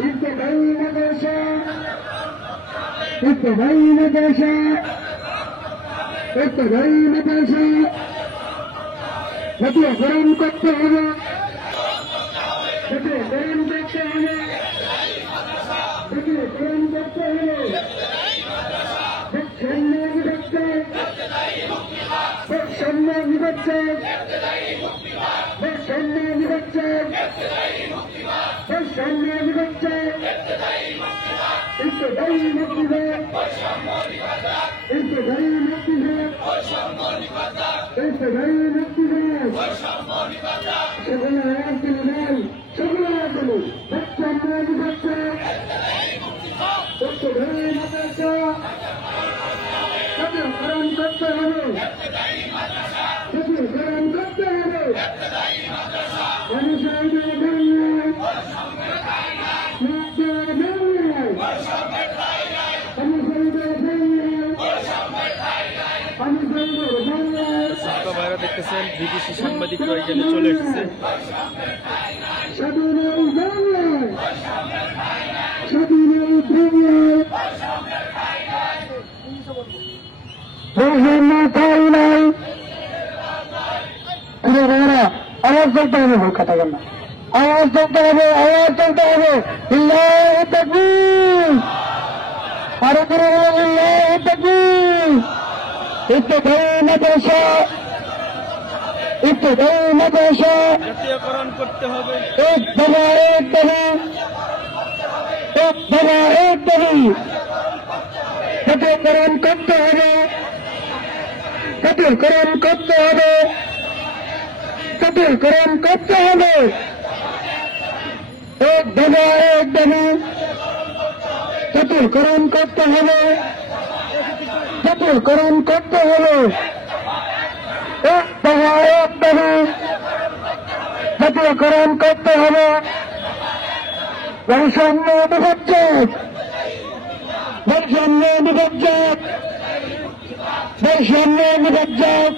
ابتدائي مدرسة ابتدائي مدرسة ابتدائي مدرسة জাতীয় গরম করতে হবে জাতীয় গরম করতে হবে জাতীয় গরম করতে হবে ভাইরা দেখতেছেন বিদেশি সাংবাদিকরা এখানে চলে এসেছে। আওয়াজ চলতে হবে, ভুল কথা বল না, আওয়াজ চলতে হবে, আওয়াজ চলতে হবে। আল্লাহু তাকবীর, আরো জোরে বলুন আল্লাহু তাকবীর। ইবতিদায়ী মাদ্রাসা, ইবতিদায়ী মাদ্রাসা জাতীয়করণ করতে হবে। এক দফা এক দাবি, এক দফা এক দাবি, জাতীয়করণ করতে হবে, জাতীয়করণ করতে হবে, জাতীয়করণ করতে হবে। এক দফা এক দাবি, জাতীয়করণ করতে হবে, জাতীয়করণ করতে হবে। এক দফা এক দাবি, জাতীয়করণ করতে হবে। বৈষম্য বিভাজ্যক, বৈষম্য বিভাজ্যক, বৈষম্য বিভাজ্যক,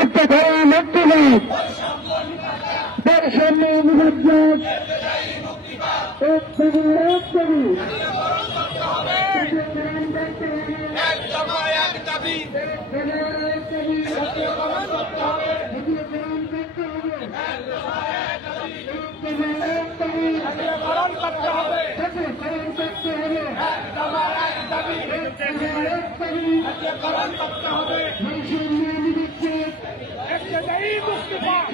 ইবতিদায়ী মুক্তিবাদ, বৈষম্য বিভাজ্যক, এক দাবি এক দাবি, জাতীয়করণ করতে হবে। এক দফা এক দাবি, জাতীয়করণ করতে হবে। জাতীয়করণ করতে হবে। জাতীয়করণ করতে হবে। এক দফা এক দাবি, জাতীয়করণ করতে হবে। ইবতিদায়ী মুক্তিবাদ।